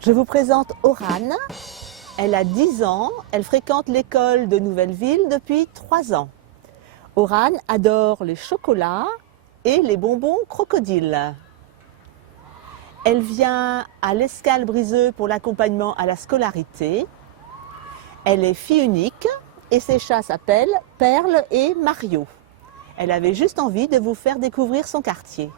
Je vous présente Orane. Elle a 10 ans, elle fréquente l'école de Nouvelleville depuis 3 ans. Orane adore les chocolats et les bonbons crocodiles. Elle vient à l'Escale-Briseux pour l'accompagnement à la scolarité. Elle est fille unique et ses chats s'appellent Perle et Mario. Elle avait juste envie de vous faire découvrir son quartier.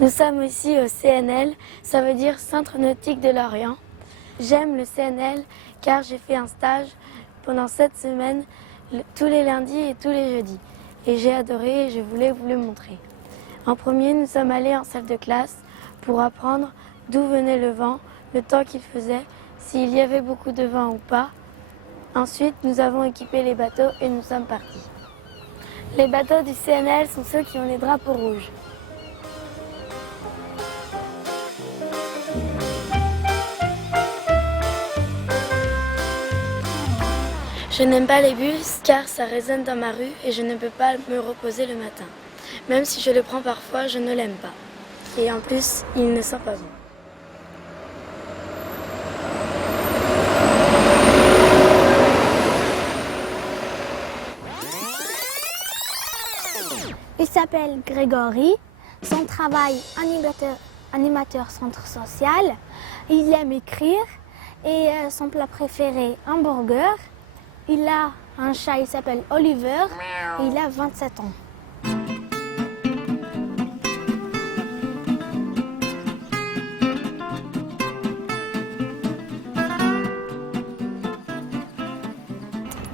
Nous sommes ici au CNL, ça veut dire Centre Nautique de Lorient. J'aime le CNL car j'ai fait un stage pendant 7 semaines, tous les lundis et tous les jeudis. Et j'ai adoré et je voulais vous le montrer. En premier, nous sommes allés en salle de classe pour apprendre d'où venait le vent, le temps qu'il faisait, s'il y avait beaucoup de vent ou pas. Ensuite, nous avons équipé les bateaux et nous sommes partis. Les bateaux du CNL sont ceux qui ont les drapeaux rouges. Je n'aime pas les bus car ça résonne dans ma rue et je ne peux pas me reposer le matin. Même si je le prends parfois, je ne l'aime pas. Et en plus, il ne sent pas bon. Il s'appelle Grégory. Son travail, animateur centre social. Il aime écrire et son plat préféré, hamburger. Il a un chat, il s'appelle Oliver, et il a 27 ans.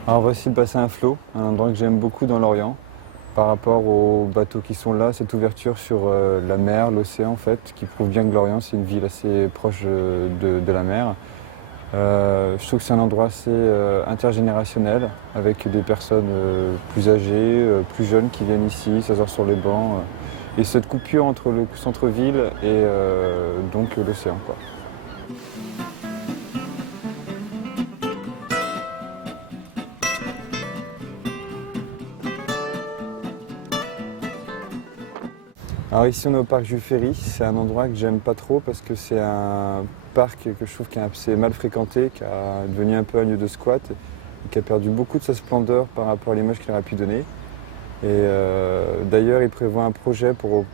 Alors voici le bassin à flot, un endroit que j'aime beaucoup dans l'Orient. Par rapport aux bateaux qui sont là, cette ouverture sur la mer, l'océan en fait, qui prouve bien que l'Orient c'est une ville assez proche de la mer. Je trouve que c'est un endroit assez intergénérationnel, avec des personnes plus âgées, plus jeunes qui viennent ici, s'asseoir sur les bancs. Et cette coupure entre le centre-ville et donc l'océan, quoi. Alors ici on est au parc Jules Ferry, c'est un endroit que j'aime pas trop parce que c'est un parc que je trouve qui est assez mal fréquenté, qui a devenu un peu un lieu de squat et qui a perdu beaucoup de sa splendeur par rapport à l'image qu'il aurait pu donner. Et d'ailleurs il prévoit un projet pour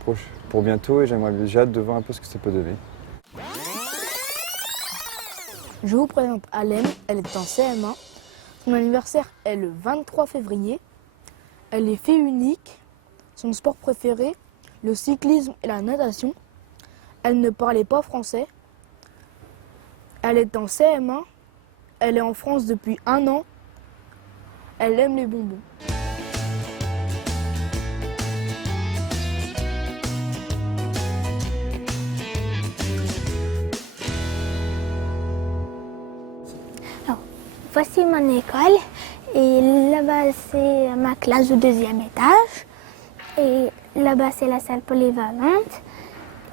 bientôt et j'ai hâte de voir un peu ce que ça peut donner. Je vous présente Alem, elle est en CM1. Son anniversaire est le 23 février. Elle est fille unique. Son sport préféré, le cyclisme et la natation. Elle ne parlait pas français. Elle est en CM1. Elle est en France depuis 1 an. Elle aime les bonbons. Alors, voici mon école. Et là-bas, c'est ma classe au 2e étage. Et là-bas, c'est la salle polyvalente.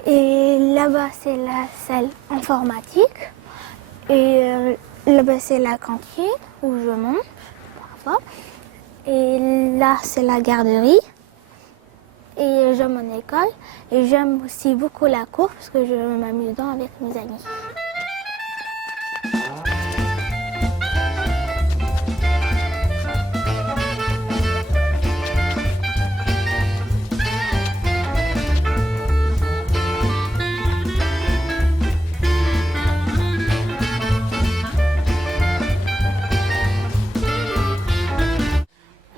Et là-bas, c'est la salle informatique. Et là-bas, c'est la cantine où je mange parfois. Et là, c'est la garderie. Et j'aime mon école. Et j'aime aussi beaucoup la cour parce que je m'amuse dedans avec mes amis.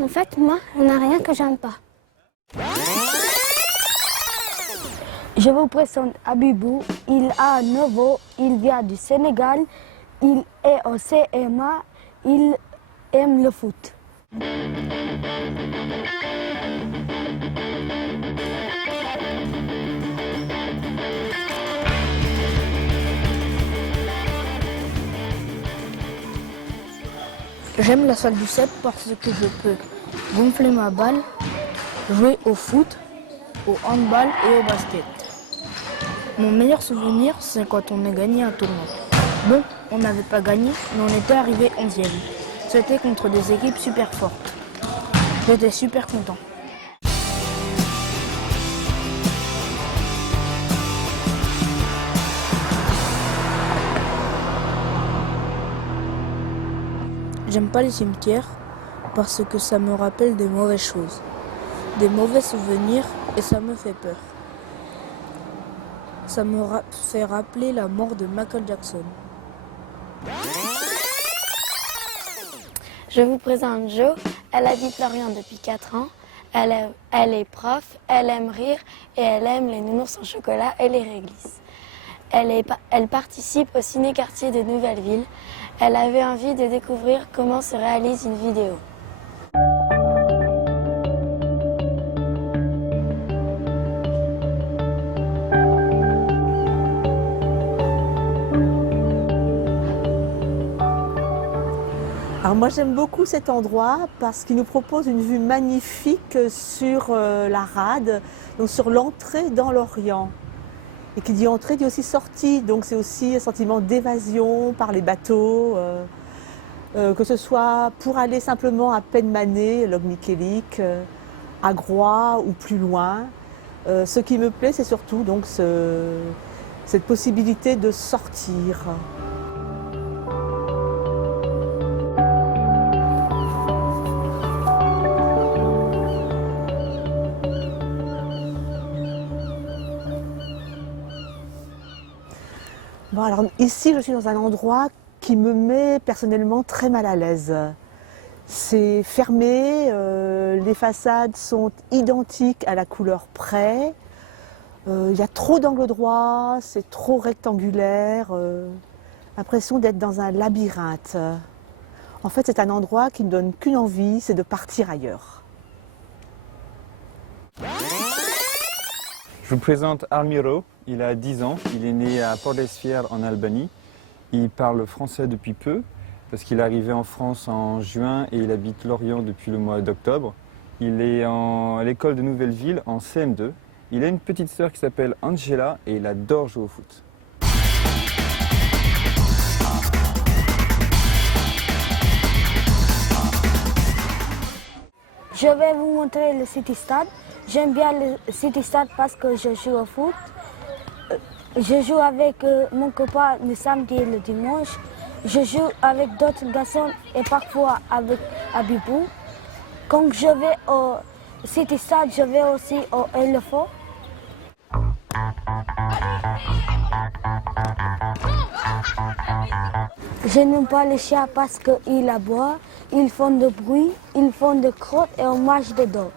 En fait, moi, il n'y a rien que j'aime pas. Je vous présente Abibou. Il a 9 ans. Il vient du Sénégal. Il est au CMA. Il aime le foot. J'aime la salle du 7 parce que je peux gonfler ma balle, jouer au foot, au handball et au basket. Mon meilleur souvenir, c'est quand on a gagné un tournoi. Bon, on n'avait pas gagné, mais on était arrivé 11e. C'était contre des équipes super fortes. J'étais super content. J'aime pas les cimetières parce que ça me rappelle des mauvaises choses, des mauvais souvenirs et ça me fait peur. Ça me fait rappeler la mort de Michael Jackson. Je vous présente Jo. Elle habite Lorient depuis 4 ans. Elle est prof, elle aime rire et elle aime les nounours en chocolat et les réglisses. Elle participe au ciné-quartier de Nouvelle-Ville. Elle avait envie de découvrir comment se réalise une vidéo. Alors moi j'aime beaucoup cet endroit parce qu'il nous propose une vue magnifique sur la rade, donc sur l'entrée dans l'Orient. Et qui dit entrée dit aussi sortie, donc c'est aussi un sentiment d'évasion par les bateaux, que ce soit pour aller simplement à Penmané, Lognikélik, à Groix ou plus loin. Ce qui me plaît c'est surtout donc cette possibilité de sortir. Bon, alors ici, je suis dans un endroit qui me met personnellement très mal à l'aise. C'est fermé, les façades sont identiques à la couleur près, il y a trop d'angles droits, c'est trop rectangulaire, l'impression d'être dans un labyrinthe. En fait, c'est un endroit qui ne me donne qu'une envie, c'est de partir ailleurs. Je vous présente Armiro, il a 10 ans, il est né à Port-d'Esfier en Albanie. Il parle français depuis peu, parce qu'il est arrivé en France en juin et il habite Lorient depuis le mois d'octobre. Il est à l'école de Nouvelle-Ville en CM2. Il a une petite sœur qui s'appelle Angela et il adore jouer au foot. Je vais vous montrer le City Stade. J'aime bien le City Stade parce que je joue au foot. Je joue avec mon copain le samedi et le dimanche. Je joue avec d'autres garçons et parfois avec Abibou. Quand je vais au City Stade, je vais aussi au Éléphant. Je n'aime pas les chats parce qu'ils aboient, ils font de bruit, ils font de crottes et on marche dedans.